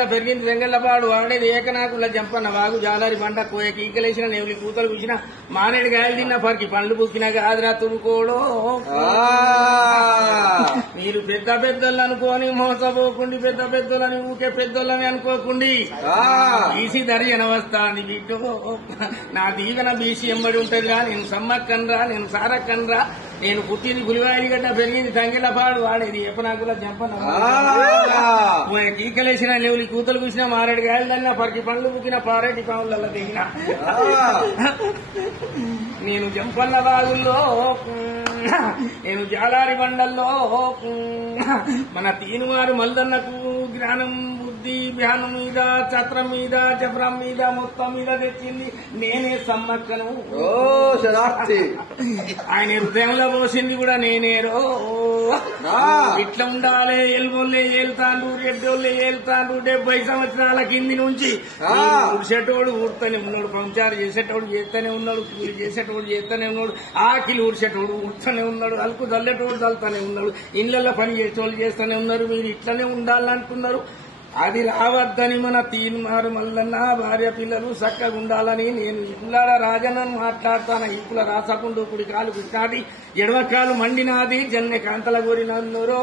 గడ్డ పెరిగింది చెంగళ్ళపాడు వాడేది ఏకనాకుల జంపన్న వాగు జాలారి బండ కోయ కీకలేసిన నెవులి కూతలు కూసిన మానేడు గాయలు తిన్న పరికి పండ్లు పుక్కినాక ఆదిరా తుడుకోడో మీరు పెద్ద పెద్దోళ్ళు అనుకోని మోసపోకుండి పెద్ద పెద్దోళ్ళని ఊకే పెద్దోళ్ళని అనుకోకుండి బీసీ దర్జన వస్తాంది బిడ్డో నా దీవెన బీసీ ఎంబడి ఉంటదిరా నేను సమ్మక్కనరా నేను సారక్కనరా నేను పుట్టింది పులివాయి గడ్డ పెరిగింది తంగిళ్ళపాడు వాడేది ఎప్పనాకుల జంపన కీకలేసిన లేవులి కూతలు కూసిన మారేడు గాయలు తల్లిన పరికి పండ్లు పుక్కిన పారేటి పావులలో దిగిన నేను జంపన్న బాగుల్లో నేను జాలారి బండల్లో మన తీనువారు మల్దన్నకు జ్ఞానం బుద్ధి ధ్యానం మీద ఛత్రం మీద చప్రం మీద మొత్తం మీద తెచ్చింది నేనే సమ్మక్కను ఆయన హృదయంలో పోసింది కూడా నేనేరో ఇట్లా ఉండాలి ఎల్బోళ్ళే ఏళ్తాండు రెడ్డోళ్ళే ఏళ్తాండు 70 సంవత్సరాల కింది నుంచి ఊడ్చేటోడు ఊడుతూనే ఉన్నాడు పంచారు చేసేటోడు చేస్తూనే ఉన్నాడు కూలి చేసేటోడు చేస్తూనే ఉన్నాడు ఆకిలి ఊడ్చేటోడు ఊడుతూనే ఉన్నాడు అలుకు చల్లేటోడు చల్లుతూనే ఉన్నాడు ఇళ్లలో పని చేసేటోళ్ళు చేస్తూనే ఉన్నారు మీరు ఇట్లనే ఉండాలనుకున్నారు అది రావద్దని మన తీన్మారు మల్లన్న భార్య పిల్లలు చక్కగా ఉండాలని నేను ఇళ్ళ రాజన్నను మాట్లాడతాను ఇప్పుల రాసకుండు కుడి కాలు పిస్తాది ఎడవ కాలు మండినాది జన్య కాంతల కోరినందురో